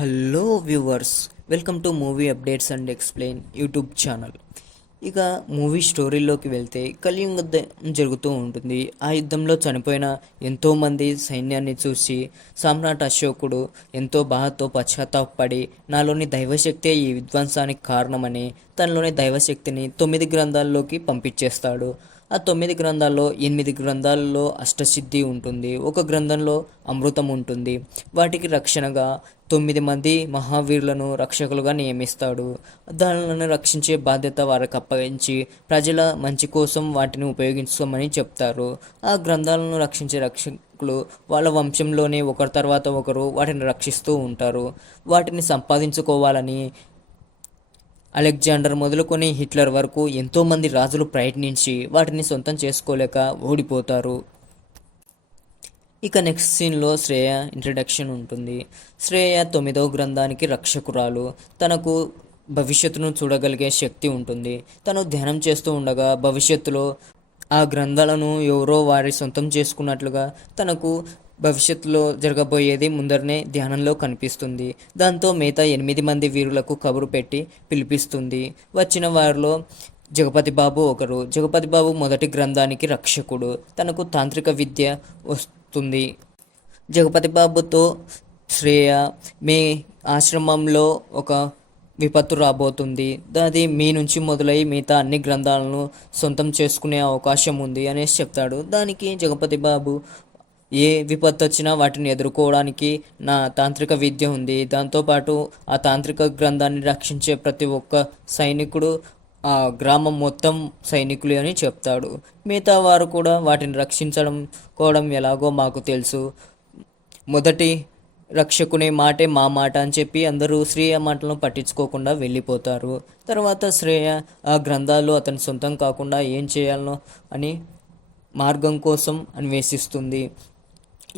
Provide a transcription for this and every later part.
Hello viewers, welcome to movie updates and explain YouTube channel. ఇక movie స్టోరీలోకి వెళ్తే కలియుగ యుద్ధం జరుగుతూ ఉంటుంది. ఆ యుద్ధంలో చనిపోయిన ఎంతోమంది సైన్యాన్ని చూసి సామ్రాట్ అశోకుడు ఎంతో బాధతో పశ్చాత్తాపడి నాలోని దైవశక్తే ఈ విధ్వంసానికి కారణమని తనలోని దైవశక్తిని 9 గ్రంథాల్లోకి పంపించేస్తాడు. ఆ 9 గ్రంథాల్లో 8 గ్రంథాల్లో అష్టసిద్ధి ఉంటుంది, ఒక గ్రంథంలో అమృతం ఉంటుంది. వాటికి రక్షణగా 9 మంది మహావీరులను రక్షకులుగా నియమిస్తాడు. దానిలను రక్షించే బాధ్యత వారికి అప్పగించి ప్రజల మంచి కోసం వాటిని ఉపయోగించుకోమని చెప్తారు. ఆ గ్రంథాలను రక్షించే రక్షకులు వాళ్ళ వంశంలోనే ఒకరి తర్వాత ఒకరు వాటిని రక్షిస్తూ ఉంటారు. వాటిని సంపాదించుకోవాలని అలెగ్జాండర్ మొదలుకొని హిట్లర్ వరకు ఎంతోమంది రాజులు ప్రయత్నించి వాటిని సొంతం చేసుకోలేక ఓడిపోతారు. ఇక నెక్స్ట్ సీన్లో శ్రేయ ఇంట్రడక్షన్ ఉంటుంది. శ్రేయ 9వ గ్రంథానికి రక్షకురాలు. తనకు భవిష్యత్తును చూడగలిగే శక్తి ఉంటుంది. తను ధ్యానం చేస్తూ ఉండగా భవిష్యత్తులో ఆ గ్రంథాలను ఎవరో వారి సొంతం చేసుకున్నట్లుగా తనకు భవిష్యత్తులో జరగబోయేది ముందరనే ధ్యానంలో కనిపిస్తుంది. దాంతో మిగతా 8 మంది వీరులకు కబురు పెట్టి పిలిపిస్తుంది. వచ్చిన వారిలో జగపతి బాబు ఒకరు. జగపతి బాబు మొదటి గ్రంథానికి రక్షకుడు. తనకు తాంత్రిక విద్య వస్తుంది. జగపతి బాబుతో శ్రేయ, మీ ఆశ్రమంలో ఒక విపత్తు రాబోతుంది, అది మీ నుంచి మొదలై మిగతా అన్ని గ్రంథాలను సొంతం చేసుకునే అవకాశం ఉంది అనేసి చెప్తాడు. దానికి జగపతి బాబు, ఏ విపత్తు వచ్చినా వాటిని ఎదుర్కోవడానికి నా తాంత్రిక విద్య ఉంది, దాంతోపాటు ఆ తాంత్రిక గ్రంథాన్ని రక్షించే ప్రతి ఒక్క సైనికుడు ఆ గ్రామం మొత్తం సైనికులు అని చెప్తాడు. మిగతా వారు కూడా వాటిని రక్షించడం ఎలాగో మాకు తెలుసు, మొదటి రక్షకునే మాటే మా మాట అని చెప్పి అందరూ శ్రేయ మాటలను పట్టించుకోకుండా వెళ్ళిపోతారు. తర్వాత శ్రేయ ఆ గ్రంథాలు అతని సొంతం కాకుండా ఏం చేయాలనో అని మార్గం కోసం అన్వేషిస్తుంది.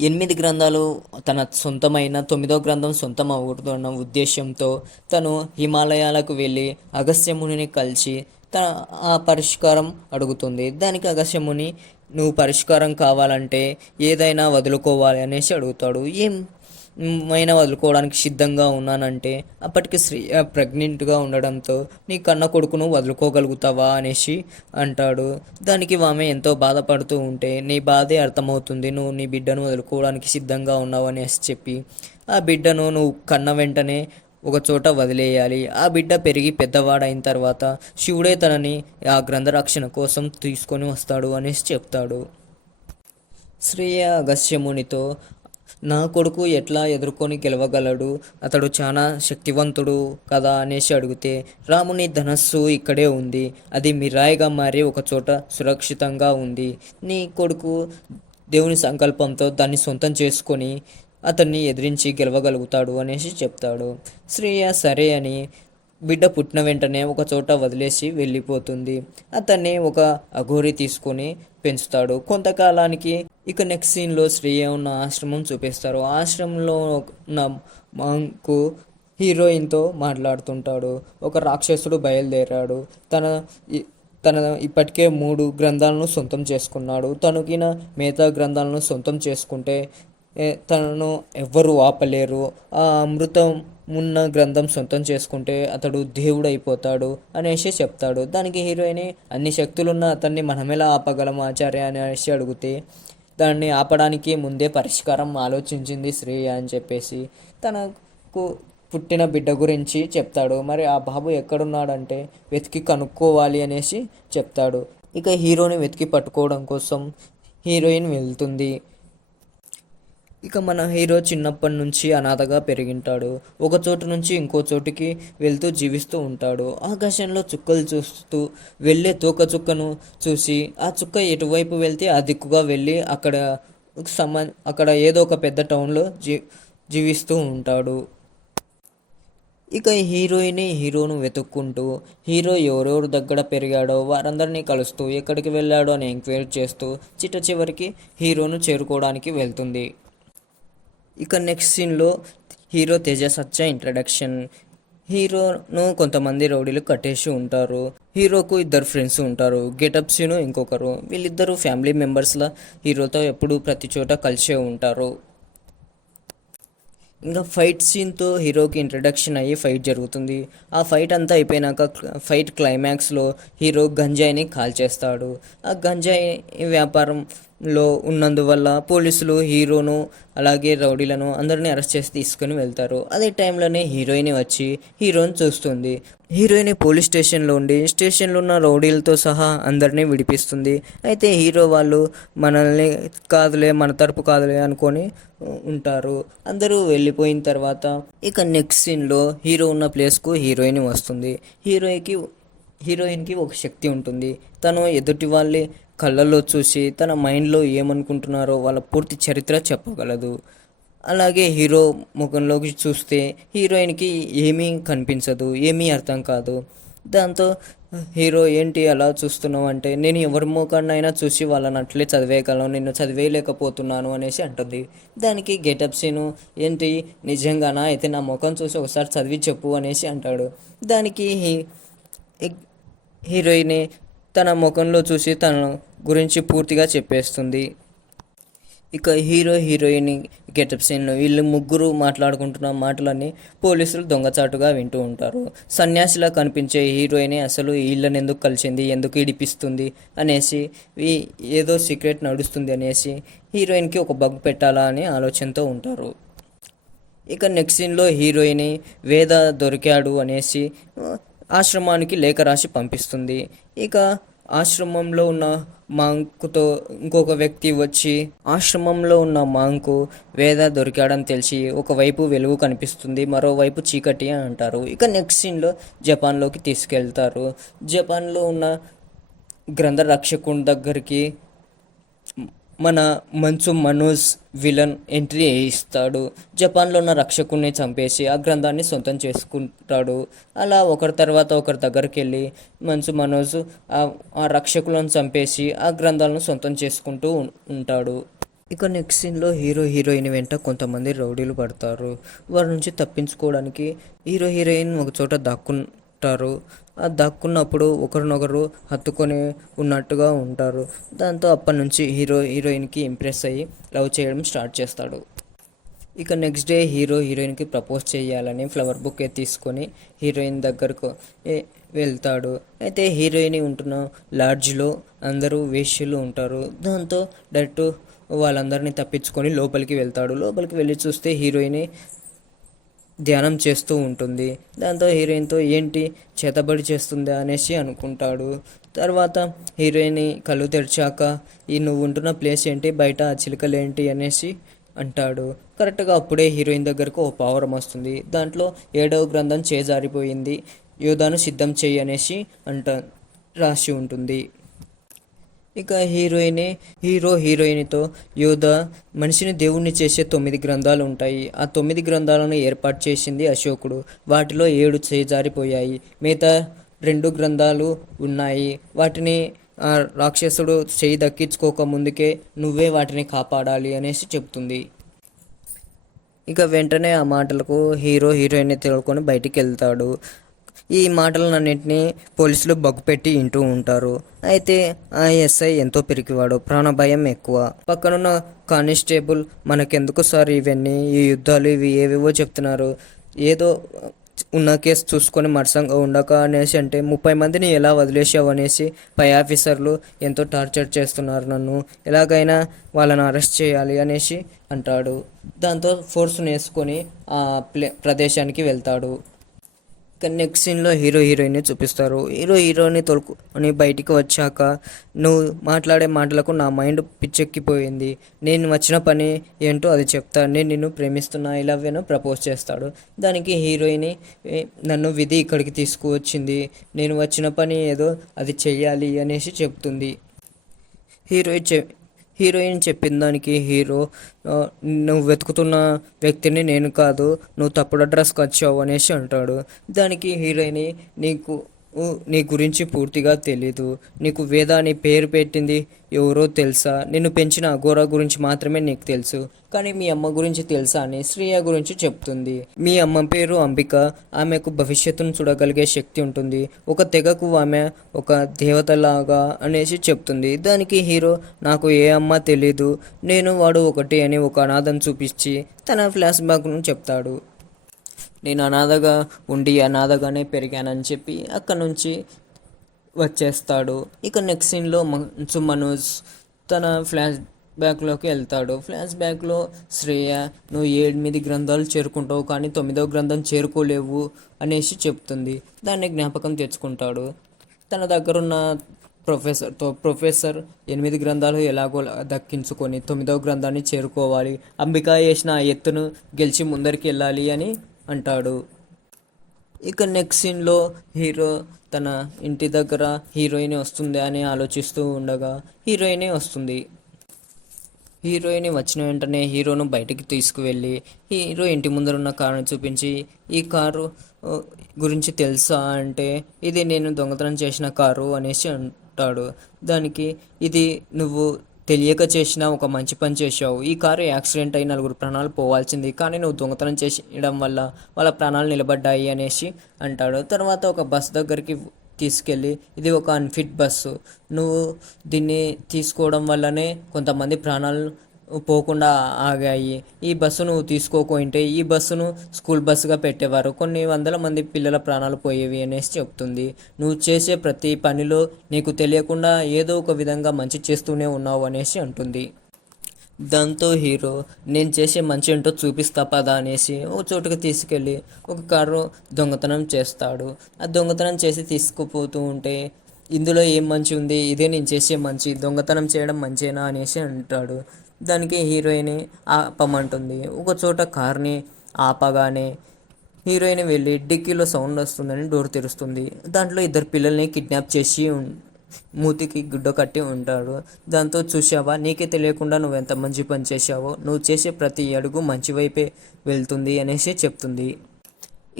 8 గ్రంథాలు తన సొంతమైన 9వ గ్రంథం సొంతం అవుతున్న ఉద్దేశంతో తను హిమాలయాలకు వెళ్ళి అగస్త్యమునిని కలిసి తన ఆ పరిష్కారం అడుగుతుంది. దానికి అగస్త్యముని, నువ్వు పరిష్కారం కావాలంటే ఏదైనా వదులుకోవాలి అనేసి అడుగుతాడు. ఏమైనా వదులుకోవడానికి సిద్ధంగా ఉన్నానంటే అప్పటికి శ్రేయ ప్రెగ్నెంట్గా ఉండడంతో నీ కన్న కొడుకును వదులుకోగలుగుతావా అనేసి అంటాడు. దానికి ఆమె ఎంతో బాధపడుతూ ఉంటే, నీ బాధే అర్థమవుతుంది, నువ్వు నీ బిడ్డను వదులుకోవడానికి సిద్ధంగా ఉన్నావు అనేసి చెప్పి ఆ బిడ్డను నువ్వు కన్న వెంటనే ఒక చోట వదిలేయాలి. ఆ బిడ్డ పెరిగి పెద్దవాడైన తర్వాత శివుడే తనని ఆ గ్రంథరక్షణ కోసం తీసుకొని వస్తాడు అనేసి చెప్తాడు. శ్రేయ అగస్త్యమునితో, నా కొడుకు ఎట్లా ఎదుర్కొని గెలవగలడు, అతడు చాలా శక్తివంతుడు కదా అనేసి అడిగితే, రాముని ధనస్సు ఇక్కడే ఉంది, అది మిరాయిగా మారి ఒకచోట సురక్షితంగా ఉంది, నీ కొడుకు దేవుని సంకల్పంతో దాన్ని సొంతం చేసుకొని అతన్ని ఎదిరించి గెలవగలుగుతాడు అనేసి చెప్తాడు. శ్రేయ సరే అని బిడ్డ పుట్టిన వెంటనే ఒక చోట వదిలేసి వెళ్ళిపోతుంది. అతన్ని ఒక అఘోరి తీసుకొని పెంచుతాడు కొంతకాలానికి. ఇక నెక్స్ట్ సీన్లో శ్రేయ ఉన్న ఆశ్రమం చూపిస్తారు. ఆశ్రమంలో ఉన్న మాంకు హీరోయిన్తో మాట్లాడుతుంటాడు. ఒక రాక్షసుడు బయలుదేరాడు. తన ఇప్పటికే 3 గ్రంథాలను సొంతం చేసుకున్నాడు. తనకిన మిగతా గ్రంథాలను సొంతం చేసుకుంటే తనను ఎవ్వరూ ఆపలేరు. ఆ అమృతం ఉన్న గ్రంథం సొంతం చేసుకుంటే అతడు దేవుడు అయిపోతాడు అనేసి చెప్తాడు. దానికి హీరోయిన్, అన్ని శక్తులున్న అతన్ని మనమెలా ఆపగలం ఆచార్య అనేసి అడిగితే, దాన్ని ఆపడానికి ముందే పరిష్కారం ఆలోచించింది శ్రేయ అని చెప్పేసి తనకు పుట్టిన బిడ్డ గురించి చెప్తాడు. మరి ఆ బాబు ఎక్కడున్నాడంటే వెతికి కనుక్కోవాలి అనేసి చెప్తాడు. ఇక హీరోని వెతికి పట్టుకోవడం కోసం హీరోయిన్ వెళ్తుంది. ఇక మన హీరో చిన్నప్పటి నుంచి అనాథగా పెరిగింటాడు. ఒక చోటు నుంచి ఇంకో చోటుకి వెళ్తూ జీవిస్తూ ఉంటాడు. ఆకాశంలో చుక్కలు చూస్తూ వెళ్ళే తోక చుక్కను చూసి ఆ చుక్క ఎటువైపు వెళ్తే ఆ దిక్కుగా వెళ్ళి అక్కడ ఏదో ఒక పెద్ద టౌన్లో జీవిస్తూ ఉంటాడు. ఇక హీరోను వెతుక్కుంటూ హీరో ఎవరెవరి దగ్గర పెరిగాడో వారందరినీ కలుస్తూ ఎక్కడికి వెళ్ళాడో అని ఎంక్వైరీ చేస్తూ చివరికి హీరోను చేరుకోవడానికి వెళ్తుంది. ఇక నెక్స్ట్ సీన్లో హీరో తేజ సత్య ఇంట్రడక్షన్. హీరోను కొంతమంది రౌడీలు కట్టేసి ఉంటారు. హీరోకు 2 ఫ్రెండ్స్ ఉంటారు, గెటప్ సీను ఇంకొకరు. వీళ్ళిద్దరూ ఫ్యామిలీ మెంబర్స్లా హీరోతో ఎప్పుడు ప్రతి చోట కలిసే ఉంటారు. ఇంకా ఫైట్ సీన్తో హీరోకి ఇంట్రడక్షన్ అయ్యి ఫైట్ జరుగుతుంది. ఆ ఫైట్ అంతా అయిపోయినాక ఫైట్ క్లైమాక్స్లో హీరో గంజాయిని కాల్చేస్తాడు. ఆ గంజాయి వ్యాపారంలో ఉన్నందువల్ల పోలీసులు హీరోను అలాగే రౌడీలను అందరినీ అరెస్ట్ చేసి తీసుకొని వెళ్తారు. అదే టైంలోనే హీరోయిన్ వచ్చి హీరోని చూస్తుంది. హీరోయిన్ పోలీస్ స్టేషన్లో ఉండి స్టేషన్లో ఉన్న రౌడీలతో సహా అందరినీ విడిపిస్తుంది. అయితే హీరో వాళ్ళు మనల్ని కాదులే, మన తరపు కాదులే అనుకొని ఉంటారు. అందరూ వెళ్ళిపోయిన తర్వాత ఇక నెక్స్ట్ సీన్లో హీరో ఉన్న ప్లేస్కు హీరోయిన్ వస్తుంది. హీరోయిన్కి ఒక శక్తి ఉంటుంది. తను ఎదుటి వాళ్ళే కళ్ళల్లో చూసి తన మైండ్లో ఏమనుకుంటున్నారో వాళ్ళ పూర్తి చరిత్ర చెప్పగలదు. అలాగే హీరో ముఖంలోకి చూస్తే హీరోయిన్కి ఏమీ కనిపించదు, ఏమీ అర్థం కాదు. దాంతో హీరో ఏంటి అలా చూస్తున్నావు అంటే, నేను ఎవరి ముఖాన్నైనా చూసి వాళ్ళని అట్లే చదివేయగలను, నిన్ను చదివేయలేకపోతున్నాను అనేసి అంటుంది. దానికి గెటప్ సీను ఏంటి నిజంగానా, అయితే నా ముఖం చూసి ఒకసారి చదివి చెప్పు అనేసి అంటాడు. దానికి హీరోయిన్ తన ముఖంలో చూసి తన గురించి పూర్తిగా చెప్పేస్తుంది. ఇక హీరోయిన్ గెటప్ సీన్లో వీళ్ళు ముగ్గురు మాట్లాడుకుంటున్న మాటలన్నీ పోలీసులు దొంగచాటుగా వింటూ ఉంటారు. సన్యాసిలా కనిపించే హీరోయిన్ అసలు వీళ్ళని ఎందుకు కలిసింది, ఎందుకు ఇడిపిస్తుంది అనేసి, ఏదో సీక్రెట్ నడుస్తుంది అనేసి హీరోయిన్కి ఒక బగ్ పెట్టాలా అనే ఆలోచనతో ఉంటారు. ఇక నెక్స్ట్ సీన్లో హీరోయిన్ వేద దొరికాడు అనేసి ఆశ్రమానికి లేఖ రాసి పంపిస్తుంది. ఇక ఆశ్రమంలో ఉన్న మాంకుతో ఇంకొక వ్యక్తి వచ్చి ఆశ్రమంలో ఉన్న మాంకు వేద దొరికాడని తెలిసి ఒకవైపు వెలుగు కనిపిస్తుంది, మరోవైపు చీకటి అని అంటారు. ఇక నెక్స్ట్ సీన్లో జపాన్లోకి తీసుకెళ్తారు. జపాన్లో ఉన్న గ్రంథ రక్షకుని దగ్గరికి మన మంచు మనోజ్ విలన్ ఎంట్రీ ఇస్తాడు. జపాన్లో ఉన్న రక్షకుడిని చంపేసి ఆ గ్రంథాన్ని సొంతం చేసుకుంటాడు. అలా ఒకరి తర్వాత ఒకరి దగ్గరికి వెళ్ళి మంచు మనోజ్ ఆ రక్షకులను చంపేసి ఆ గ్రంథాలను సొంతం చేసుకుంటూ ఉంటాడు. ఇక నెక్స్ట్ సీన్లో హీరోయిన్ వెంట కొంతమంది రౌడీలు పడతారు. వారి నుంచి తప్పించుకోవడానికి హీరోయిన్ ఒక చోట దాక్కుంటారు. ఆ దాక్కున్నప్పుడు ఒకరినొకరు హత్తుకొని ఉన్నట్టుగా ఉంటారు. దాంతో అప్పటి నుంచి హీరోయిన్కి ఇంప్రెస్ అయ్యి లవ్ చేయడం స్టార్ట్ చేస్తాడు. ఇక నెక్స్ట్ డే హీరోయిన్కి ప్రపోజ్ చేయాలని ఫ్లవర్ బుకే తీసుకొని హీరోయిన్ దగ్గరకు వెళ్తాడు. అయితే హీరోయిన్ ఉంటున్న లాడ్జ్లో అందరూ వేశ్యలు ఉంటారు. దాంతో డైరెక్ట్ వాళ్ళందరినీ తప్పించుకొని లోపలికి వెళ్తాడు. లోపలికి వెళ్ళి చూస్తే హీరోయిన్ ధ్యానం చేస్తూ ఉంటుంది. దాంతో హీరోయిన్తో ఏంటి చేతబడి చేస్తుందా అనేసి అనుకుంటాడు. తర్వాత హీరోయిన్ కళ్ళు తెరిచాక నువ్వు ఉంటున్న ప్లేస్ ఏంటి, బయట ఆ చిలుకలేంటి అనేసి అంటాడు. కరెక్ట్గా అప్పుడే హీరోయిన్ దగ్గరకు ఓ పావురం వస్తుంది. దాంట్లో 7వ గ్రంథం చేజారిపోయింది, యోధాను సిద్ధం చేయి అనేసి రాసి ఉంటుంది. ఇక హీరోయిన్తో యోధ మనిషిని దేవుణ్ణి చేసే 9 గ్రంథాలు ఉంటాయి. ఆ 9 గ్రంథాలను ఏర్పాటు చేసింది అశోకుడు. వాటిలో 7 చేజారిపోయాయి, మిగతా 2 గ్రంథాలు ఉన్నాయి. వాటిని ఆ రాక్షసుడు చేయి దక్కించుకోక ముందుకే నువ్వే వాటిని కాపాడాలి అనేసి చెప్తుంది. ఇక వెంటనే ఆ మాటలకు హీరోయిన్ తెలుసుకొని బయటికి వెళ్తాడు. ఈ మాటలన్నింటినీ పోలీసులు బగ్గుపెట్టి వింటూ ఉంటారు. అయితే ఆ ఎస్ఐ ఎంతో పిరికివాడు, ప్రాణభయం ఎక్కువ. పక్కనున్న కానిస్టేబుల్ మనకెందుకు సార్ ఇవన్నీ, ఈ యుద్ధాలు ఇవి ఏవేవో చెప్తున్నారు, ఏదో ఉన్న కేసు చూసుకొని మరసంగా ఉండక అనేసి అంటే 30 మందిని ఎలా వదిలేసావు అనేసి పై ఆఫీసర్లు ఎంతో టార్చర్ చేస్తున్నారు నన్ను, ఎలాగైనా వాళ్ళని అరెస్ట్ చేయాలి అనేసి అంటాడు. దాంతో ఫోర్స్ని వేసుకొని ఆ ప్రదేశానికి వెళ్తాడు. నెక్స్ట్ సీన్లో హీరోయిన్ని చూపిస్తారు. హీరోని తోలుకొని బయటికి వచ్చాక, నువ్వు మాట్లాడే మాటలకు నా మైండ్ పిచ్చెక్కిపోయింది, నేను వచ్చిన పని ఏంటో అది చెప్తాను, నేను నిన్ను ప్రేమిస్తున్నా, ఇలా ప్రపోజ్ చేస్తాడు. దానికి హీరోయిన్ నన్ను విధి ఇక్కడికి తీసుకువచ్చింది, నేను వచ్చిన పని ఏదో అది చెయ్యాలి అనేసి చెప్తుంది. హీరోయిన్ చెప్పిన దానికి హీరో, నువ్వు వెతుకుతున్న వ్యక్తిని నేను కాదు, నువ్వు తప్పుడు అడ్రస్కి వచ్చావు అనేసి అంటాడు. దానికి హీరోయిన్, నీకు నీ గురించి పూర్తిగా తెలీదు. నీకు వేద అని పేరు పెట్టింది ఎవరో తెలుసా? నిన్ను పెంచిన అఘోరా గురించి మాత్రమే నీకు తెలుసు. కానీ మీ అమ్మ గురించి తెలుసా అని శ్రేయ గురించి చెప్తుంది. మీ అమ్మ పేరు అంబిక. ఆమెకు భవిష్యత్తును చూడగలిగే శక్తి ఉంటుంది. ఒక తెగకు ఆమె ఒక దేవతలాగా అనేసి చెప్తుంది. దానికి హీరో, నాకు ఏ అమ్మ తెలీదు, నేను వాడు ఒకటి అని ఒక అనాథను చూపించి తన ఫ్లాష్ బ్యాక్ను చెప్తాడు. నేను అనాథగా ఉండి అనాథగానే పెరిగానని చెప్పి అక్కడ నుంచి వచ్చేస్తాడు. ఇక నెక్స్ట్ సీన్లో మంచు మనోజ్ తన ఫ్లాష్ బ్యాక్లోకి వెళ్తాడు. ఫ్లాష్ బ్యాక్లో శ్రేయ, నువ్వు 8 గ్రంథాలు చేరుకుంటావు కానీ 9వ గ్రంథం చేరుకోలేవు అనేసి చెప్తుంది. దాన్ని జ్ఞాపకం తెచ్చుకుంటాడు. తన దగ్గరున్న ప్రొఫెసర్ 8 గ్రంథాలు ఎలాగో దక్కించుకొని 9వ గ్రంథాన్ని చేరుకోవాలి, అంబిక వేసిన ఆ ఎత్తును గెలిచి ముందరికి వెళ్ళాలి అని అంటాడు. ఇక నెక్స్ట్ సీన్లో హీరో తన ఇంటి దగ్గర హీరోయిన్ వస్తుంది అని ఆలోచిస్తూ ఉండగా హీరోయినే వస్తుంది. హీరోయిన్ వచ్చిన వెంటనే హీరోను బయటికి తీసుకువెళ్ళి హీరో ఇంటి ముందర ఉన్న కారును చూపించి, ఈ కారు గురించి తెలుసా అంటే, ఇది నేను దొంగతనం చేసిన కారు అనేసి అంటాడు. దానికి, ఇది నువ్వు తెలియక చేసిన ఒక మంచి పని చేసావు. ఈ కారు యాక్సిడెంట్ అయి 4 ప్రాణాలు పోవాల్సింది, కానీ నువ్వు దొంగతనం చేయడం వల్ల వాళ్ళ ప్రాణాలు నిలబడ్డాయి అనేసి అంటాడు. తర్వాత ఒక బస్ దగ్గరికి తీసుకెళ్ళి, ఇది ఒక అన్ఫిట్ బస్సు, నువ్వు దీన్ని తీసుకోవడం వల్లనే కొంతమంది ప్రాణాలు పోకుండా ఆగాయి. ఈ బస్సు నువ్వు తీసుకోకుంటే ఈ బస్సును స్కూల్ బస్సుగా పెట్టేవారు, కొన్ని వందల మంది పిల్లల ప్రాణాలు పోయేవి అనేసి చెప్తుంది. నువ్వు చేసే ప్రతి పనిలో నీకు తెలియకుండా ఏదో ఒక విధంగా మంచి చేస్తూనే ఉన్నావు అనేసి అంటుంది. దాంతో హీరో, నేను చేసే మంచి ఏంటో చూపిస్తా పదా అనేసి ఒక చోటుకి తీసుకెళ్ళి ఒక కారు దొంగతనం చేస్తాడు. ఆ దొంగతనం చేసి తీసుకుపోతూ ఉంటే, ఇందులో ఏం మంచి ఉంది, ఇదే నేను చేసే మంచి, దొంగతనం చేయడం మంచేనా అనేసి అంటాడు. దానికి హీరోయిన్ ఆపమంటుంది. ఒక చోట కార్ని ఆపగానే హీరోయిన్ వెళ్ళి డిక్కీలో సౌండ్ వస్తుందని డోర్ తెరుస్తుంది. దాంట్లో 2 పిల్లల్ని కిడ్నాప్ చేసి మూతికి గుడ్డ కట్టి ఉంటాడు. దాంతో, చూసావా, నీకే తెలియకుండా నువ్వు ఎంత మంచి పని చేశావో, నువ్వు చేసే ప్రతి అడుగు మంచి వైపే వెళ్తుంది అనేసి చెప్తుంది.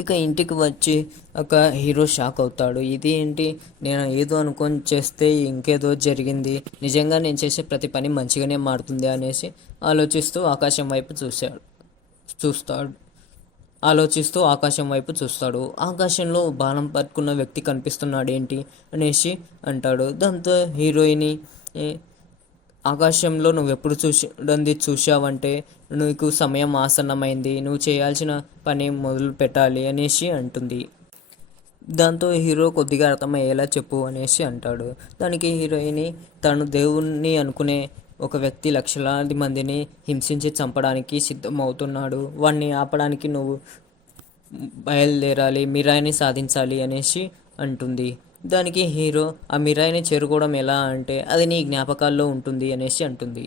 ఇక ఇంటికి వచ్చి ఒక హీరో షాక్ అవుతాడు. ఇది ఏంటి, నేను ఏదో అనుకొని చేస్తే ఇంకేదో జరిగింది, నిజంగా నేను చేసే ప్రతి పని మంచిగానే మారుతుంది అనేసి ఆలోచిస్తూ ఆకాశం వైపు చూస్తాడు. ఆకాశంలో బాణం పట్టుకున్న వ్యక్తి కనిపిస్తున్నాడు ఏంటి అనేసి అంటాడు. దాంతో హీరోయిన్, ఆకాశంలో నువ్వెప్పుడు చూసావంటే నీకు సమయం ఆసన్నమైంది, నువ్వు చేయాల్సిన పని మొదలు పెట్టాలి అనేసి అంటుంది. దాంతో హీరో, కొద్దిగా అర్థమయ్యేలా చెప్పు అనేసి అంటాడు. దానికి హీరోయిన్, తను దేవుణ్ణి అనుకునే ఒక వ్యక్తి లక్షలాది మందిని హింసించి చంపడానికి సిద్ధమవుతున్నాడు, వాడిని ఆపడానికి నువ్వు బయలుదేరాలి, మిరాయిని సాధించాలి అనేసి అంటుంది. దానికి హీరో, ఆ మిరాయిని చేరుకోవడం ఎలా అంటే, అది నీ జ్ఞాపకాల్లో ఉంటుంది అనేసి అంటుంది.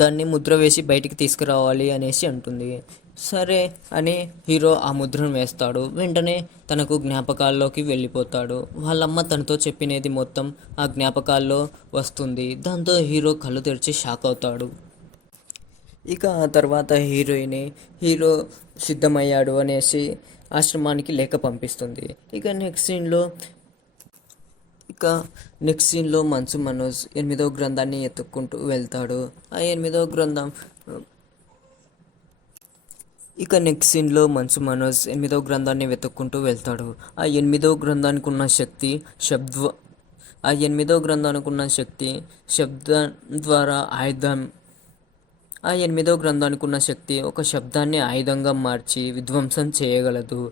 దాన్ని ముద్ర వేసి బయటికి తీసుకురావాలి అనేసి అంటుంది. సరే అని హీరో ఆ ముద్రను వేస్తాడు. వెంటనే తనకు జ్ఞాపకాల్లోకి వెళ్ళిపోతాడు. వాళ్ళమ్మ తనతో చెప్పినది మొత్తం ఆ జ్ఞాపకాల్లో వస్తుంది. దాంతో హీరో కళ్ళు తెరిచి షాక్ అవుతాడు. ఇక ఆ తర్వాత హీరో సిద్ధమయ్యాడు అనేసి ఆశ్రమానికి లేఖ పంపిస్తుంది. ఇక నెక్స్ట్ సీన్లో మంచు మనోజ్ 8వ గ్రంథాన్ని ఎత్తుక్కుంటూ వెళ్తాడు. ఆ 8వ గ్రంథం ఇక నెక్స్ట్ సీన్లో మంచు మనోజ్ 8వ గ్రంథాన్ని వెతుక్కుంటూ వెళ్తాడు. ఆ 8వ గ్రంథానికి ఉన్న శక్తి శబ్దం ద్వారా ఆయుధం. ఆ 8వ గ్రంథానికి ఉన్న శక్తి ఒక శబ్దాన్ని ఆయుధంగా మార్చి విధ్వంసం చేయగలదు.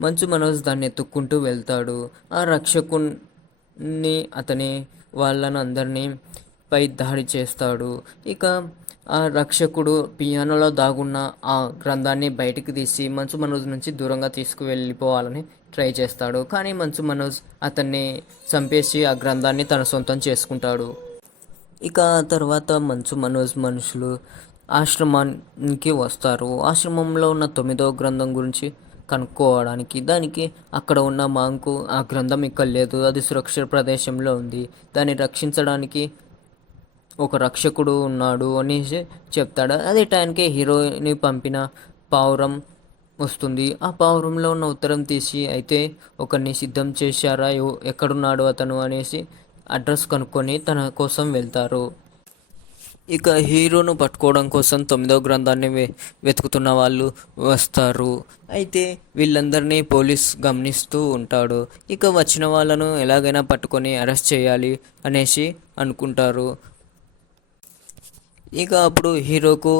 మంచు మనోజ్ దాన్ని ఎత్తుక్కుంటూ వెళ్తాడు. ఆ రక్షకుని అతని వాళ్ళను అందరినీ పై దాడి చేస్తాడు. ఇక ఆ రక్షకుడు పియానోలో దాగున్న ఆ గ్రంథాన్ని బయటికి తీసి మంచు మనోజ్ నుంచి దూరంగా తీసుకువెళ్ళిపోవాలని ట్రై చేస్తాడు. కానీ మంచు మనోజ్ అతన్ని చంపేసి ఆ గ్రంథాన్ని తన సొంతం చేసుకుంటాడు. ఇక ఆ తర్వాత మంచు మనోజ్ మనుషులు ఆశ్రమానికి వస్తారు. ఆశ్రమంలో ఉన్న 9వ గ్రంథం గురించి కనుక్కోవడానికి. దానికి అక్కడ ఉన్న మాంకు ఆ గ్రంథం ఇక్కడ లేదు, అది సురక్షిత ప్రదేశంలో ఉంది, దాన్ని రక్షించడానికి ఒక రక్షకుడు ఉన్నాడు అనేసి చెప్తాడు. అదే టైంకి హీరోని పంపిన పావురం వస్తుంది. ఆ పావురంలో ఉన్న ఉత్తరం తీసి అయితే ఒకరిని సిద్ధం చేశారా, ఎక్కడున్నాడు అతను అనేసి అడ్రస్ కనుక్కొని తన కోసం వెళ్తారు. ఇక హీరోను పట్టుకోవడం కోసం 9వ గ్రంథాన్ని వెతుకుతున్న వాళ్ళు వస్తారు. అయితే వీళ్ళందరినీ పోలీస్ గమనిస్తూ ఉంటాడు. ఇక వచ్చిన వాళ్ళను ఎలాగైనా పట్టుకొని అరెస్ట్ చేయాలి అనేసి అనుకుంటారు. ఇక అప్పుడు హీరోకు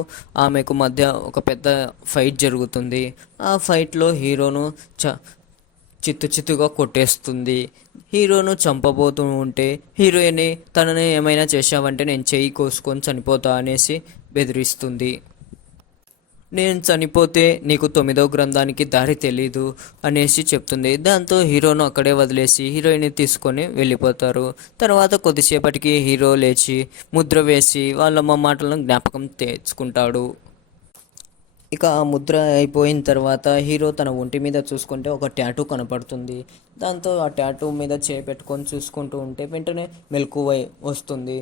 ఆమెకు మధ్య ఒక పెద్ద ఫైట్ జరుగుతుంది. ఆ ఫైట్లో హీరోను చిత్తుగా కొట్టేస్తుంది. హీరోను చంపబోతూ ఉంటే హీరోయిన్ తనని ఏమైనా చేశావంటే నేను చెయ్యి కోసుకొని చనిపోతా అనేసి బెదిరిస్తుంది. నేను చనిపోతే నీకు 9వ గ్రంథానికి దారి తెలీదు అనేసి చెప్తుంది. దాంతో హీరోను అక్కడే వదిలేసి హీరోయిన్ తీసుకొని వెళ్ళిపోతారు. తర్వాత కొద్దిసేపటికి హీరో లేచి ముద్ర వేసి వాళ్ళమ్మ మాటలను జ్ఞాపకం తెచ్చుకుంటాడు. ఇక ఆ ముద్ర అయిపోయిన తర్వాత హీరో తన ఒంటి మీద చూసుకుంటే ఒక ట్యాటూ కనపడుతుంది. దాంతో ఆ ట్యాటూ మీద చేపెట్టుకొని చూసుకుంటూ ఉంటే వెంటనే మెలకువ వస్తుంది.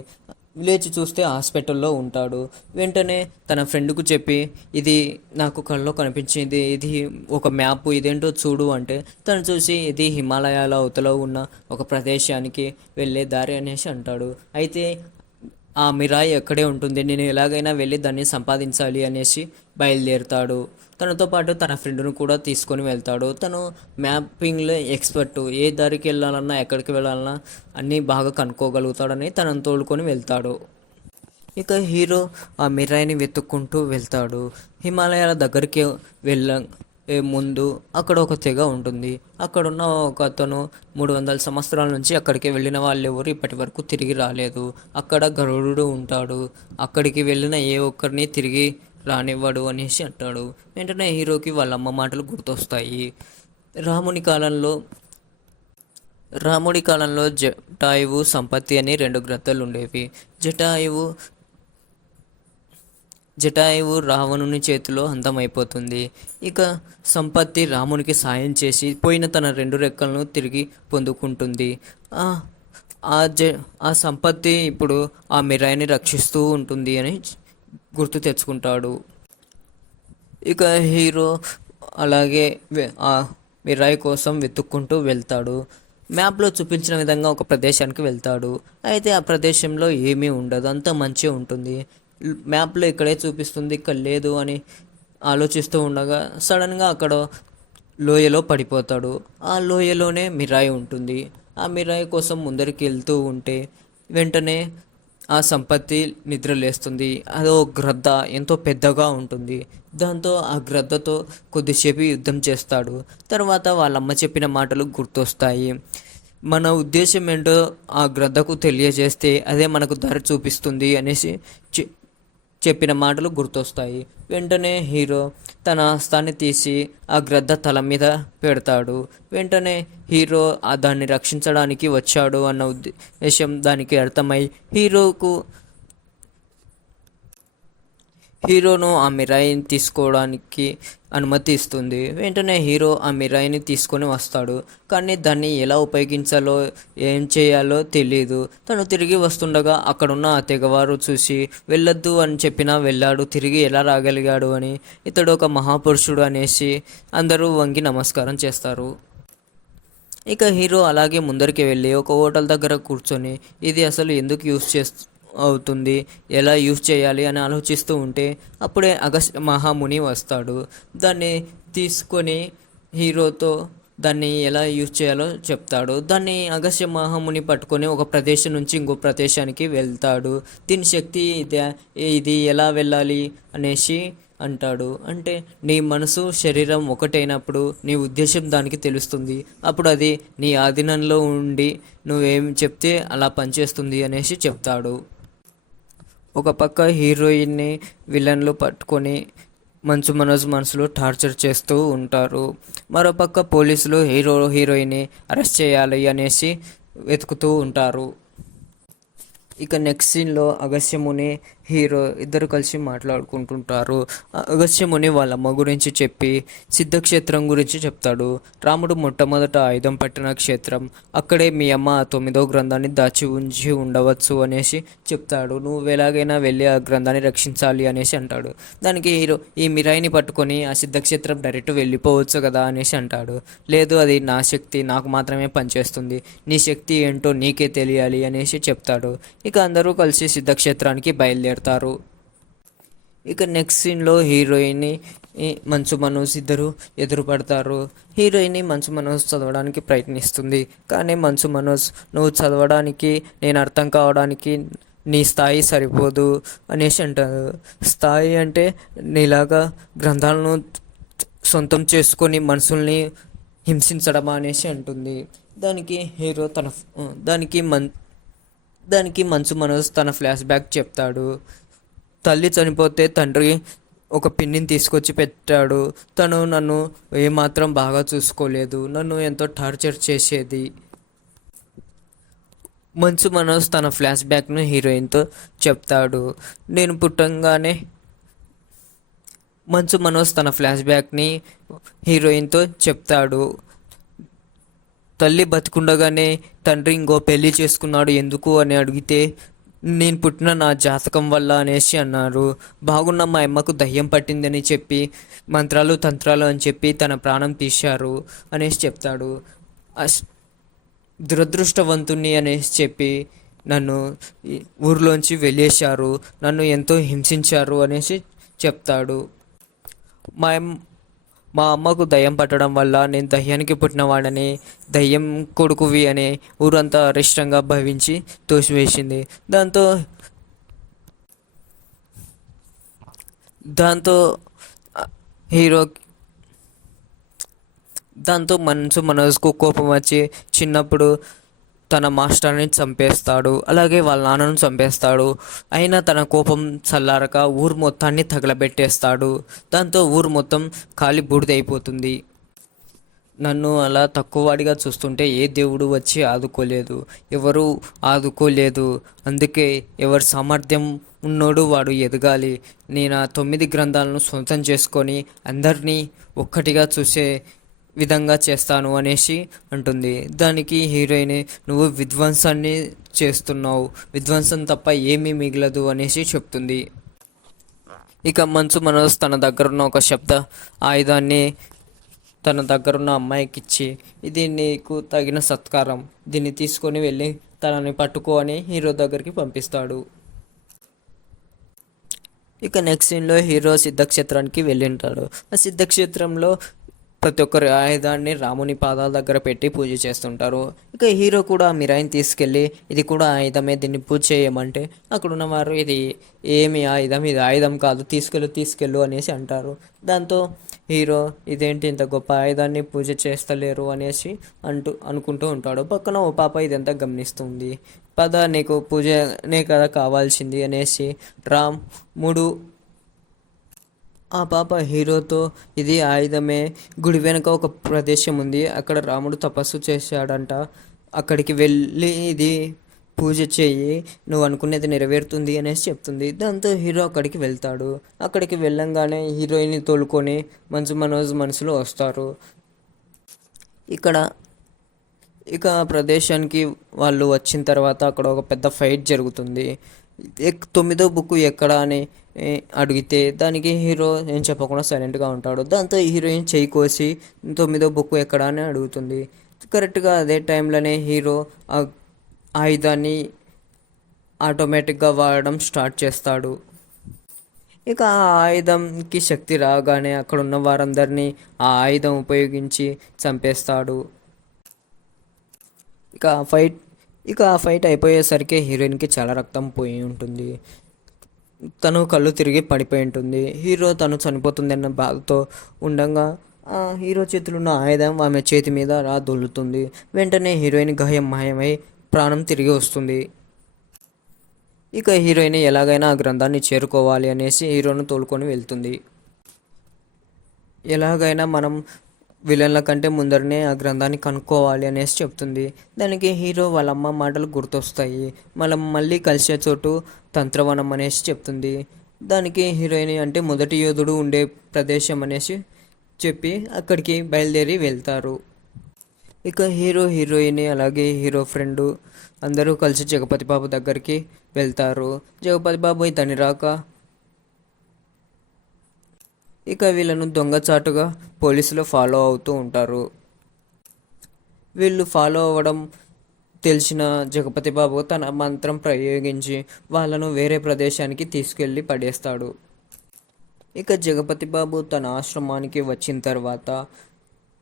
లేచి చూస్తే హాస్పిటల్లో ఉంటాడు. వెంటనే తన ఫ్రెండ్కు చెప్పి ఇది నాకు కళ్ళలో కనిపించింది, ఇది ఒక మ్యాప్, ఇదేంటో చూడు అంటే తను చూసి ఇది హిమాలయాల అవతల ఉన్న ఒక ప్రదేశానికి వెళ్ళే దారి అనేసి అంటాడు. అయితే ఆ మిరాయి ఎక్కడే ఉంటుంది, నేను ఎలాగైనా వెళ్ళి దాన్ని సంపాదించాలి అనేసి బయలుదేరుతాడు. తనతో పాటు తన ఫ్రెండ్ను కూడా తీసుకొని వెళ్తాడు. తను మ్యాపింగ్లో ఎక్స్పర్టు, ఏ దారికి వెళ్ళాలన్నా ఎక్కడికి వెళ్ళాలన్నా అన్నీ బాగా కనుక్కోగలుగుతాడని తనను తోడుకొని వెళ్తాడు. ఇక హీరో ఆ మిరాయిని వెతుక్కుంటూ వెళ్తాడు. హిమాలయాల దగ్గరికి ముందు అక్కడ ఒక తెగ ఉంటుంది. అక్కడున్న ఒక అతను 300 సంవత్సరాల నుంచి అక్కడికి వెళ్ళిన వాళ్ళు ఎవరు ఇప్పటి వరకు తిరిగి రాలేదు. అక్కడ గరుడు ఉంటాడు. అక్కడికి వెళ్ళిన ఏ ఒక్కరిని తిరిగి రానివ్వడు అనేసి అంటాడు. వెంటనే హీరోకి వాళ్ళ అమ్మ మాటలు గుర్తొస్తాయి. రాముడి కాలంలో జటాయువు, సంపత్తి అని 2 గ్రద్దలు ఉండేవి. జటాయువు రావణుని చేతిలో అంతమైపోతుంది. ఇక సంపత్తి రామునికి సాయం చేసి పోయిన తన 2 రెక్కలను తిరిగి పొందుకుంటుంది. ఆ సంపత్తి ఇప్పుడు ఆ మిరాయిని రక్షిస్తూ ఉంటుంది అని గుర్తు తెచ్చుకుంటాడు. ఇక హీరో అలాగే ఆ మిరాయి కోసం వెతుక్కుంటూ వెళ్తాడు. మ్యాప్లో చూపించిన విధంగా ఒక ప్రదేశానికి వెళ్తాడు. అయితే ఆ ప్రదేశంలో ఏమీ ఉండదు, అంతా మంచిగా ఉంటుంది. మ్యాప్లో ఇక్కడే చూపిస్తుంది, ఇక్కడ లేదు అని ఆలోచిస్తూ ఉండగా సడన్గా అక్కడ లోయలో పడిపోతాడు. ఆ లోయలోనే మిరాయి ఉంటుంది. ఆ మిరాయి కోసం ముందరికి వెళ్తూ ఉంటే వెంటనే ఆ సంపత్తి నిద్రలేస్తుంది. అదో గ్రద్ద ఎంతో పెద్దగా ఉంటుంది. దాంతో ఆ గ్రద్దతో కొద్దిసేపు యుద్ధం చేస్తాడు. తర్వాత వాళ్ళమ్మ చెప్పిన మాటలు గుర్తొస్తాయి. మన ఉద్దేశం ఏంటో ఆ గ్రద్దకు తెలియజేస్తే అదే మనకు దారి చూపిస్తుంది అనేసి చెప్పిన మాటలు గుర్తొస్తాయి. వెంటనే హీరో తన హస్తాన్ని తీసి ఆ గ్రద్ద తల మీద పెడతాడు. వెంటనే హీరో దాన్ని రక్షించడానికి వచ్చాడు అన్న ఉద్దేశం దానికి అర్థమై హీరోను ఆ మిరాయిని తీసుకోవడానికి అనుమతి ఇస్తుంది. వెంటనే హీరో ఆ మిరాయిని తీసుకొని వస్తాడు. కానీ దాన్ని ఎలా ఉపయోగించాలో ఏం చేయాలో తెలియదు. తను తిరిగి వస్తుండగా అక్కడున్న ఆ తెగవారు చూసి వెళ్ళొద్దు అని చెప్పినా వెళ్ళాడు, తిరిగి ఎలా రాగలిగాడు అని ఇతడు ఒక మహాపురుషుడు అనేసి అందరూ వంగి నమస్కారం చేస్తారు. ఇక హీరో అలాగే ముందరికి వెళ్ళి ఒక హోటల్ దగ్గర కూర్చొని ఇది అసలు ఎందుకు అవుతుంది, ఎలా యూజ్ చేయాలి అని ఆలోచిస్తూ ఉంటే అప్పుడే అగస్త్య మహాముని వస్తాడు. దాన్ని తీసుకొని హీరోతో దాన్ని ఎలా యూజ్ చేయాలో చెప్తాడు. దాన్ని అగస్త్య మహాముని పట్టుకొని ఒక ప్రదేశం నుంచి ఇంకో ప్రదేశానికి వెళ్తాడు. దీని శక్తి ఇది ఎలా వెళ్ళాలి అనేసి అంటాడు. అంటే నీ మనసు శరీరం ఒకటైనప్పుడు నీ ఉద్దేశం దానికి తెలుస్తుంది. అప్పుడు అది నీ ఆధీనంలో ఉండి నువ్వేం చెప్తే అలా పనిచేస్తుంది అనేసి చెప్తాడు. ఒక పక్క హీరోయిన్ని విలన్లు పట్టుకొని మంచు మనోజ్ మనసులో టార్చర్ చేస్తూ ఉంటారు. మరోపక్క పోలీసులు హీరోయిన్ని అరెస్ట్ చేయాలి అనేసి వెతుకుతూ ఉంటారు. ఇక నెక్స్ట్ సీన్లో అగస్త్యముని హీరో ఇద్దరు కలిసి మాట్లాడుకుంటుంటారు. అగస్త్యముని వాళ్ళ అమ్మ గురించి చెప్పి సిద్ధక్షేత్రం గురించి చెప్తాడు. రాముడు మొట్టమొదట ఆయుధం పట్టిన క్షేత్రం, అక్కడే మీ అమ్మ 9వ గ్రంథాన్ని దాచి ఉంచి ఉండవచ్చు అనేసి చెప్తాడు. నువ్వు ఎలాగైనా వెళ్ళి ఆ గ్రంథాన్ని రక్షించాలి అనేసి అంటాడు. దానికి హీరో ఈ మిరాయిని పట్టుకొని ఆ సిద్ధక్షేత్రం డైరెక్ట్ వెళ్ళిపోవచ్చు కదా అనేసి అంటాడు. లేదు, అది నా శక్తి, నాకు మాత్రమే పనిచేస్తుంది, నీ శక్తి ఏంటో నీకే తెలియాలి అనేసి చెప్తాడు. ఇక అందరూ కలిసి సిద్ధక్షేత్రానికి బయలుదేరతారు. ఇక నెక్స్ట్ సీన్లో హీరోయిన్ని మంచు మనోజ్ ఇద్దరు ఎదురుపడతారు. హీరోయిన్ని మంచు మనోజ్ చదవడానికి ప్రయత్నిస్తుంది. కానీ మంచు మనోజ్, నువ్వు చదవడానికి, నేను అర్థం కావడానికి నీ స్థాయి సరిపోదు అనేసి అంటారు. స్థాయి అంటే నీలాగా గ్రంథాలను సొంతం చేసుకొని మనుషుల్ని హింసించడమా అనేసి అంటుంది. దానికి హీరో దానికి మంచు మనోజ్ తన ఫ్లాష్ బ్యాక్ చెప్తాడు. తల్లి చనిపోతే తండ్రి ఒక పిన్నిని తీసుకొచ్చి పెట్టాడు. తను నన్ను ఏమాత్రం బాగా చూసుకోలేదు, నన్ను ఎంతో టార్చర్ చేసేది. మంచు మనోజ్ తన ఫ్లాష్ బ్యాక్ను హీరోయిన్తో చెప్తాడు. నేను పుట్టంగానే మంచు మనోజ్ తన ఫ్లాష్ బ్యాక్ని హీరోయిన్తో చెప్తాడు. తల్లి బతికుండగానే తండ్రి ఇంకో పెళ్లి చేసుకున్నాడు ఎందుకు అని అడిగితే, నేను పుట్టిన నా జాతకం వల్ల అనేసి అన్నారు. బాగున్న మా అమ్మకు దయ్యం పట్టిందని చెప్పి మంత్రాలు తంత్రాలు అని చెప్పి తన ప్రాణం తీశారు అనేసి చెప్తాడు. దురదృష్టవంతుణ్ణి అనేసి చెప్పి నన్ను ఊర్లోంచి వెళ్ళేశారు, నన్ను ఎంతో హింసించారు అనేసి చెప్తాడు. మా అమ్మకు దయ్యం పట్టడం వల్ల నేను దయ్యానికి పుట్టినవాడని, దయ్యం కొడుకువి అని ఊరంతా అరిష్టంగా భావించి తోసివేసింది. దాంతో హీరో మనసు మనసుకు కోపం వచ్చి చిన్నప్పుడు తన మాస్టర్ని చంపేస్తాడు, అలాగే వాళ్ళ నాన్నను చంపేస్తాడు. అయినా తన కోపం చల్లారక ఊరు మొత్తాన్ని తగలబెట్టేస్తాడు. దాంతో ఊరు మొత్తం కాలి బూడిదైపోతుంది. నన్ను అలా తక్కువవాడిగా చూస్తుంటే ఏ దేవుడు వచ్చి ఎవరు ఆదుకోలేదు. అందుకే ఎవరి సామర్థ్యం ఉన్నోడు వాడు ఎదగాలి. నేను ఆ 9 గ్రంథాలను సొంతం చేసుకొని అందరినీ ఒక్కటిగా చూసే విధంగా చేస్తాను అనేసి అంటుంది. దానికి హీరోయిన్, నువ్వు విధ్వంసాన్ని చేస్తున్నావు, విధ్వంసం తప్ప ఏమీ మిగలదు అనేసి చెప్తుంది. ఇక మంచు మనోజ్ తన దగ్గరున్న ఒక శబ్ద ఆయుధాన్ని తన దగ్గరున్న అమ్మాయికి ఇచ్చి, ఇది నీకు తగిన సత్కారం, దీన్ని తీసుకొని వెళ్ళి తనని పట్టుకో అని హీరో దగ్గరికి పంపిస్తాడు. ఇక నెక్స్ట్ సీన్లో హీరో సిద్ధక్షేత్రానికి వెళ్ళింటాడు. ఆ సిద్ధక్షేత్రంలో ప్రతి ఒక్కరి ఆయుధాన్ని రాముని పాదాల దగ్గర పెట్టి పూజ చేస్తుంటారు. ఇక హీరో కూడా మిరాయిని తీసుకెళ్ళి, ఇది కూడా ఆయుధమే, దీన్ని పూజ చేయమంటే అక్కడ ఉన్నవారు ఇది ఏమి ఆయుధం, ఇది ఆయుధం కాదు, తీసుకెళ్ళు అనేసి అంటారు. దాంతో హీరో ఇదేంటి ఇంత గొప్ప ఆయుధాన్ని పూజ చేస్తలేరు అనేసి అనుకుంటూ ఉంటాడు. పక్కన ఓ పాప ఇదంతా గమనిస్తుంది. పద, నీకు పూజనే కదా కావాల్సింది అనేసి రాముడు, ఆ పాప హీరోతో, ఇది ఆయుధమే, గుడి వెనుక ఒక ప్రదేశం ఉంది, అక్కడ రాముడు తపస్సు చేశాడంట, అక్కడికి వెళ్ళి ఇది పూజ చేయి, నువ్వు అనుకునేది నెరవేరుతుంది అనేసి చెప్తుంది. దాంతో హీరో అక్కడికి వెళ్తాడు. అక్కడికి వెళ్ళంగానే హీరోయిన్ని తోలుకొని మంచు మనోజ్ మనసులో వస్తారు. ఇక ప్రదేశానికి వాళ్ళు వచ్చిన తర్వాత అక్కడ ఒక పెద్ద ఫైట్ జరుగుతుంది. 9వ బుక్ ఎక్కడ అని అడిగితే దానికి హీరో ఏం చెప్పకుండా సైలెంట్గా ఉంటాడు. దాంతో హీరోయిన్ చేయి కోసి 9వ బుక్ ఎక్కడ అని అడుగుతుంది. కరెక్ట్గా అదే టైంలోనే హీరో ఆ ఆయుధాన్ని ఆటోమేటిక్గా వాడడం స్టార్ట్ చేస్తాడు. ఇక ఆ ఆయుధంకి శక్తి రాగానే అక్కడ ఉన్న వారందరినీ ఆ ఆయుధం ఉపయోగించి చంపేస్తాడు. ఇక ఆ ఫైట్ అయిపోయేసరికి హీరోయిన్కి చాలా రక్తం పోయి ఉంటుంది. తను కళ్ళు తిరిగి పడిపోయి ఉంటుంది. హీరో తను చనిపోతుందన్న బాధతో ఉండగా ఆ హీరో చేతిలో ఉన్న ఆయుధం ఆమె చేతి మీద రా దొల్లుతుంది. వెంటనే హీరోయిన్ గాయం మాయమై ప్రాణం తిరిగి వస్తుంది. ఇక హీరోయిన్ ఎలాగైనా ఆ గ్రంథాన్ని చేరుకోవాలి అనేసి హీరోను తోలుకొని వెళ్తుంది. ఎలాగైనా మనం విలన్ల కంటే ముందరనే ఆ గ్రంథాన్ని కనుక్కోవాలి అనేసి చెప్తుంది. దానికి హీరో వాళ్ళ అమ్మ మాటలు గుర్తొస్తాయి. మళ్ళీ కలిసే చోటు తంత్రవనం అనేసి చెప్తుంది. దానికి హీరోయిన్ అంటే మొదటి యోధుడు ఉండే ప్రదేశం అనేసి చెప్పి అక్కడికి బయలుదేరి వెళ్తారు. ఇక హీరో హీరోయిన్ అలాగే హీరో ఫ్రెండు అందరూ కలిసి జగపతి బాబు దగ్గరికి వెళ్తారు. జగపతి బాబు ఇతని రాక ఇక వీళ్ళను దొంగచాటుగా పోలీసులు ఫాలో అవుతూ ఉంటారు. వీళ్ళు ఫాలో అవ్వడం తెలిసిన జగపతి బాబు తన మంత్రం ప్రయోగించి వాళ్ళను వేరే ప్రదేశానికి తీసుకెళ్ళి పడేస్తాడు. ఇక జగపతి బాబు తన ఆశ్రమానికి వచ్చిన తర్వాత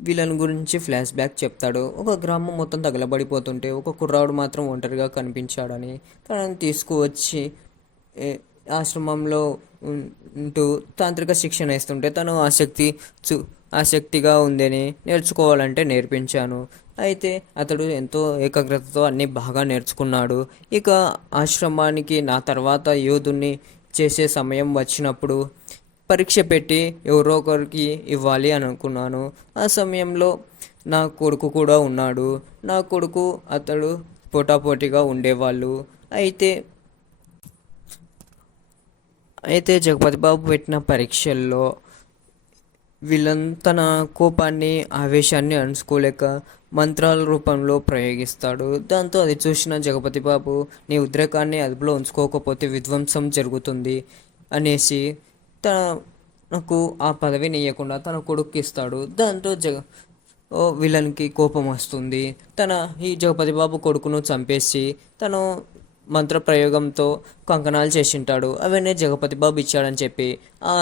వీళ్ళని గురించి ఫ్లాష్ బ్యాక్ చెప్తాడు. ఒక గ్రామం మొత్తం తగలబడిపోతుంటే ఒక కుర్రాడు మాత్రం ఒంటరిగా కనిపించాడని తనని తీసుకువచ్చి ఆశ్రమంలో ఉంటూ తాంత్రిక శిక్షణ ఇస్తుంటే తను ఆసక్తిగా ఉందని నేర్చుకోవాలంటే నేర్పించాను. అయితే అతడు ఎంతో ఏకాగ్రతతో అన్నీ బాగా నేర్చుకున్నాడు. ఇక ఆశ్రమానికి నా తర్వాత యోధుని చేసే సమయం వచ్చినప్పుడు పరీక్ష పెట్టి ఎవరో ఒకరికి ఇవ్వాలి అని అనుకున్నాను. ఆ సమయంలో నా కొడుకు కూడా ఉన్నాడు. నా కొడుకు అతడు పోటాపోటీగా ఉండేవాళ్ళు. అయితే జగపతి బాబు పెట్టిన పరీక్షల్లో తన కోపాన్ని ఆవేశాన్ని అణుచుకోలేక మంత్రాల రూపంలో ప్రయోగిస్తాడు. దాంతో అది చూసిన జగపతి బాబు నీ ఉద్రేకాన్ని అదుపులో ఉంచుకోకపోతే విధ్వంసం జరుగుతుంది అనేసి తనకు ఆ పదవిని ఇవ్వకుండా తన కొడుక్కి ఇస్తాడు. దాంతో విలన్కి కోపం వస్తుంది. ఈ జగపతి బాబు కొడుకును చంపేసి తను మంత్ర ప్రయోగంతో కంకణాలు చేసింటాడు. అవన్నీ జగపతి బాబు ఇచ్చాడని చెప్పి ఆ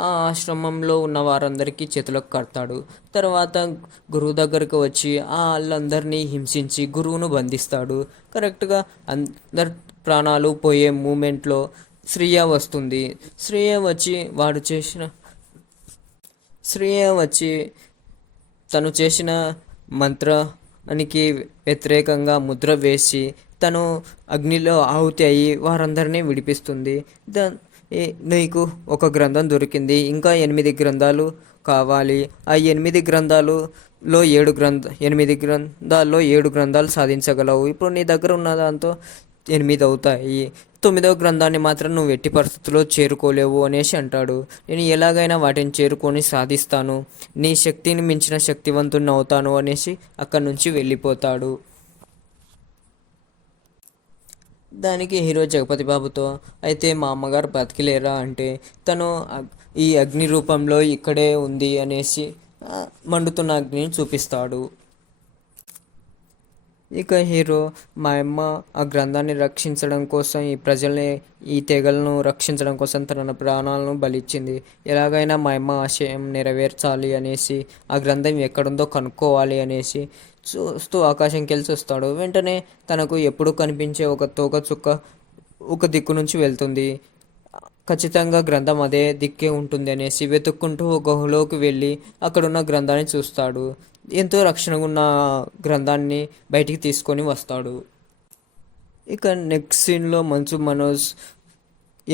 ఆశ్రమంలో ఉన్న వారందరికీ చేతులకు కడతాడు. తర్వాత గురువు దగ్గరకు వచ్చి వాళ్ళందరినీ హింసించి గురువును బంధిస్తాడు. కరెక్ట్గా అందరి ప్రాణాలు పోయే మూమెంట్లో శ్రీయ వస్తుంది. శ్రీయ వచ్చి తను చేసిన మంత్రానికి వ్యతిరేకంగా ముద్ర వేసి తను అగ్నిలో ఆహుతి అయ్యి వారందరినీ విడిపిస్తుంది. నీకు ఒక గ్రంథం దొరికింది, ఇంకా 8 గ్రంథాలు కావాలి. ఆ 8 గ్రంథాలలో 8 గ్రంథాల్లో 7 గ్రంథాలు సాధించగలవు. ఇప్పుడు నీ దగ్గర ఉన్న దాంతో 8 అవుతాయి. 9వ గ్రంథాన్ని మాత్రం నువ్వు ఎట్టి పరిస్థితుల్లో చేరుకోలేవు అనేసి అంటాడు. నేను ఎలాగైనా వాటిని చేరుకొని సాధిస్తాను, నీ శక్తిని మించిన శక్తివంతుని అవుతాను అనేసి అక్కడి నుంచి వెళ్ళిపోతాడు. దానికి హీరో జగపతి బాబుతో అయితే మా అమ్మగారు బతికిలేరా అంటే తను ఈ అగ్ని రూపంలో ఇక్కడే ఉంది అనేసి మండుతున్న అగ్నిని చూపిస్తాడు. ఇక హీరో మా అమ్మ ఆ గ్రంథాన్ని రక్షించడం కోసం ఈ తెగలను రక్షించడం కోసం తన ప్రాణాలను బలిచ్చింది. ఎలాగైనా మా అమ్మ ఆశయం నెరవేర్చాలి అనేసి ఆ గ్రంథం ఎక్కడుందో కనుక్కోవాలి అనేసి చూస్తూ ఆకాశంకి వెళ్ళి చూస్తాడు. వెంటనే తనకు ఎప్పుడు కనిపించే ఒక తోకచుక్క ఒక దిక్కు నుంచి వెళ్తుంది. ఖచ్చితంగా గ్రంథం అదే దిక్కే ఉంటుంది అనేసి వెతుక్కుంటూ ఒక గుహలోకి వెళ్ళి అక్కడున్న గ్రంథాన్ని చూస్తాడు. ఎంతో రక్షణగా ఉన్న గ్రంథాన్ని బయటికి తీసుకొని వస్తాడు. ఇక నెక్స్ట్ సీన్లో మంచు మనోజ్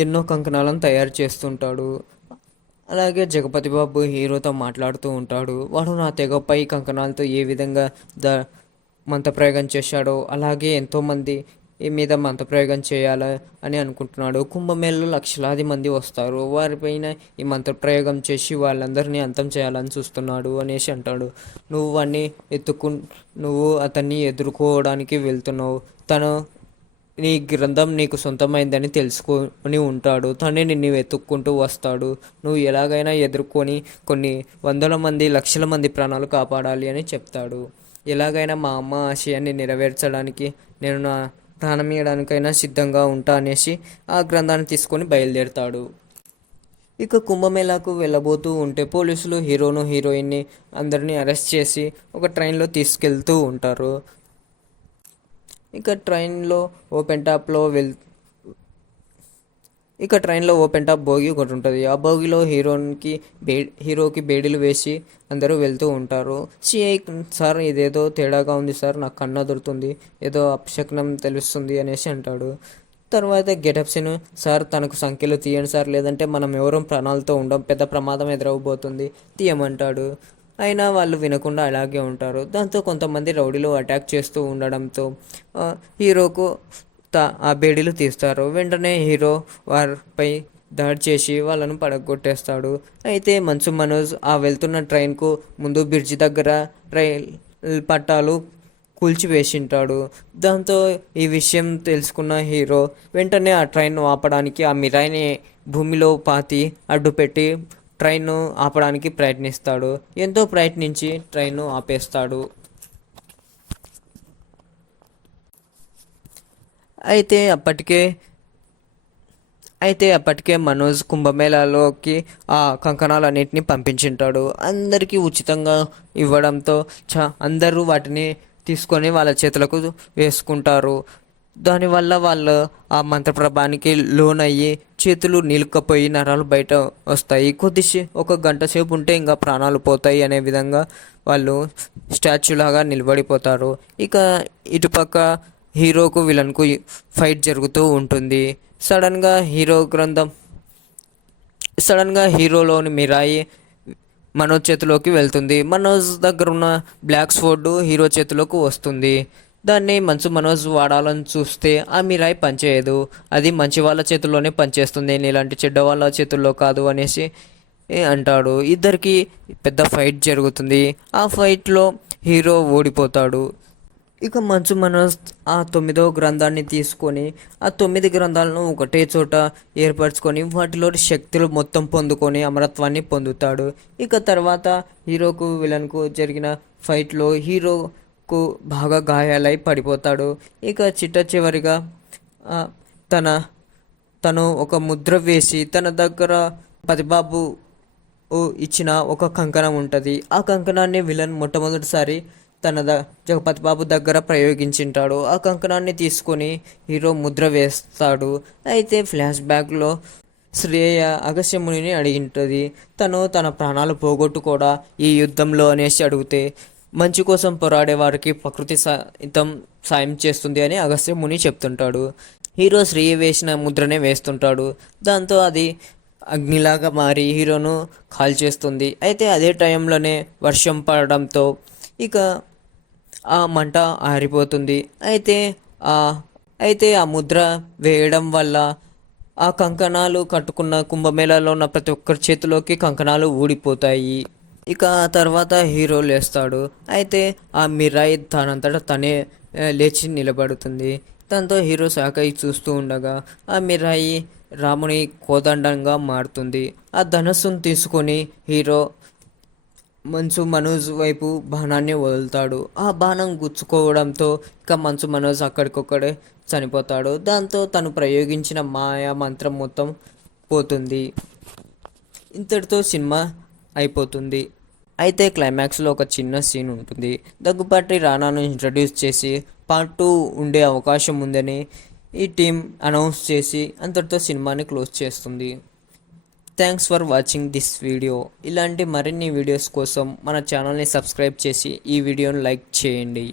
ఎన్నో కంకణాలను తయారు చేస్తుంటాడు. అలాగే జగపతి బాబు హీరోతో మాట్లాడుతూ ఉంటాడు. వాడు నా తెగపై కంకణాలతో ఏ విధంగా మంత్రప్రయోగం చేశాడో అలాగే ఎంతోమంది మీద మంత్రప్రయోగం చేయాలి అని అనుకుంటున్నాడు. కుంభమేళలో లక్షలాది మంది వస్తారు. వారిపైన ఈ మంత్రప్రయోగం చేసి వాళ్ళందరినీ అంతం చేయాలని చూస్తున్నాడు అనేసి అంటాడు. నువ్వు అతన్ని ఎదుర్కోవడానికి వెళ్తున్నావు. నీ గ్రంథం నీకు సొంతమైందని తెలుసుకొని ఉంటాడు. తనే నిన్ను వెతుక్కుంటూ వస్తాడు. నువ్వు ఎలాగైనా ఎదుర్కొని కొన్ని వందల మంది లక్షల మంది ప్రాణాలు కాపాడాలి అని చెప్తాడు. ఎలాగైనా మా అమ్మ ఆశయాన్ని నెరవేర్చడానికి నేను నా ప్రాణం ఇవ్వడానికైనా సిద్ధంగా ఉంటా అనేసి ఆ గ్రంథాన్ని తీసుకొని బయలుదేరుతాడు. ఇక కుంభమేళాకు వెళ్ళబోతూ ఉంటే పోలీసులు హీరోను హీరోయిన్ని అందరినీ అరెస్ట్ చేసి ఒక ట్రైన్లో తీసుకెళ్తూ ఉంటారు. ఇక ట్రైన్లో ఓపెన్ టాప్ బోగి ఒకటి ఉంటుంది. ఆ బోగిలో హీరోకి బేడీలు వేసి అందరూ వెళ్తూ ఉంటారు. సిఐ సార్ ఇదేదో తేడాగా ఉంది సార్, నాకు కన్ను అదురుతుంది, ఏదో అపశకునం తెలుస్తుంది అనేసి అంటాడు. తర్వాత గెటప్ సీన్, సార్ తనకు సంఖ్యలు తీయండి సార్, లేదంటే మనం ఎవరూ ప్రాణాలతో ఉండం, పెద్ద ప్రమాదం ఎదురవబోతుంది, తీయమంటాడు. అయినా వాళ్ళు వినకుండా అలాగే ఉంటారు. దాంతో కొంతమంది రౌడీలు అటాక్ చేస్తూ ఉండడంతో హీరోకు ఆ బేడీలు తీస్తారు. వెంటనే హీరో వారిపై దాడి చేసి వాళ్ళను పడగొట్టేస్తాడు. అయితే మంచు మనోజ్ ఆ వెళ్తున్న ట్రైన్కు ముందు బ్రిడ్జి దగ్గర రైల్ పట్టాలు కూల్చివేసింటాడు. దాంతో ఈ విషయం తెలుసుకున్న హీరో వెంటనే ఆ ట్రైన్ ఆపడానికి ఆ మిరాయిని భూమిలో పాతి అడ్డుపెట్టి ట్రైన్ను ఆపడానికి ప్రయత్నిస్తాడు. ఎంతో ప్రయత్నించి ట్రైన్ను ఆపేస్తాడు. అయితే అప్పటికే మనోజ్ కుంభమేళాలోకి ఆ కంకణాలన్నింటినీ పంపించింటాడు. అందరికీ ఉచితంగా ఇవ్వడంతో అందరూ వాటిని తీసుకొని వాళ్ళ చేతులకు వేసుకుంటారు. దానివల్ల వాళ్ళు ఆ మంత్రప్రభానికి లోనయ్యి చేతులు నిలుక్కపోయి నరాలు బయట వస్తాయి. ఒక గంట సేపు ఉంటే ఇంకా ప్రాణాలు పోతాయి అనే విధంగా వాళ్ళు స్టాచ్యూలాగా నిలబడిపోతారు. ఇక ఇటుపక్క హీరోకు విలన్కు ఫైట్ జరుగుతూ ఉంటుంది. సడన్గా హీరోలోని మిరాయి మనోజ్ చేతిలోకి వెళ్తుంది. మనోజ్ దగ్గర ఉన్న బ్లాక్ స్వోర్డ్ హీరో చేతిలోకి వస్తుంది. దాన్ని మంచు మనోజ్ వాడాలని చూస్తే ఆ మిరాయి పనిచేయదు. అది మంచి వాళ్ళ చేతుల్లోనే పనిచేస్తుంది, ఇలాంటి చెడ్డ వాళ్ళ చేతుల్లో కాదు అనేసి అంటాడు. ఇద్దరికి పెద్ద ఫైట్ జరుగుతుంది. ఆ ఫైట్లో హీరో ఓడిపోతాడు. ఇక మంచు మనోజ్ ఆ 9వ గ్రంథాన్ని తీసుకొని ఆ 9 గ్రంథాలను ఒకటే చోట ఏర్పరచుకొని వాటిలోని శక్తులు మొత్తం పొందుకొని అమరత్వాన్ని పొందుతాడు. ఇక తర్వాత హీరోకు విలన్కు జరిగిన ఫైట్లో హీరోకు బాగా గాయాలై పడిపోతాడు. ఇక చివరిగా తను ఒక ముద్ర వేసి తన దగ్గర పతిబాబు ఇచ్చిన ఒక కంకణం ఉంటుంది. ఆ కంకణాన్ని విలన్ మొట్టమొదటిసారి జగపతి బాబు దగ్గర ప్రయోగించింటాడు. ఆ కంకణాన్ని తీసుకొని హీరో ముద్ర వేస్తాడు. అయితే ఫ్లాష్ బ్యాక్లో శ్రేయ అగస్త్యమునిని అడిగింటుంది. తన ప్రాణాలు పోగొట్టుకోడా ఈ యుద్ధంలో అనేసి అడిగితే మంచి కోసం పోరాడే వారికి ప్రకృతి సైతం సాయం చేస్తుంది అని అగస్త్యముని చెప్తుంటాడు. హీరో శ్రేయ వేసిన ముద్రనే వేస్తుంటాడు. దాంతో అది అగ్నిలాగా మారి హీరోను కాల్చేస్తుంది. అయితే అదే టైంలోనే వర్షం పడడంతో ఇక ఆ మంట ఆరిపోతుంది. అయితే ఆ ముద్ర వేయడం వల్ల ఆ కంకణాలు కట్టుకున్న కుంభమేళాలో ఉన్న ప్రతి ఒక్కరి చేతిలోకి కంకణాలు ఊడిపోతాయి. ఇక ఆ తర్వాత హీరో లేస్తాడు. అయితే ఆ మిరాయి తనంతటా తనే లేచి నిలబడుతుంది. దాంతో హీరో షాకై చూస్తూ ఉండగా ఆ మిరాయి రాముని కోదండంగా మారుతుంది. ఆ ధనస్సును తీసుకొని హీరో మంచు మనోజ్ వైపు బాణాన్ని వదులుతాడు. ఆ బాణం గుచ్చుకోవడంతో ఇక మంచు మనోజ్ అక్కడికొక్కడే చనిపోతాడు. దాంతో తను ప్రయోగించిన మాయా మంత్రం మొత్తం పోతుంది. ఇంతటితో సినిమా అయిపోతుంది. అయితే క్లైమాక్స్లో ఒక చిన్న సీన్ ఉంటుంది. దగ్గుబాటి రానాను ఇంట్రడ్యూస్ చేసి పార్ట్ 2 ఉండే అవకాశం ఉందని ఈ టీం అనౌన్స్ చేసి అంతటితో సినిమాని క్లోజ్ చేస్తుంది. Thanks for watching this video. ఇలాంటి మరిన్ని వీడియోస్ కోసం మన ఛానల్ని సబ్స్క్రైబ్ చేసి ఈ వీడియోని లైక్ చేయండి.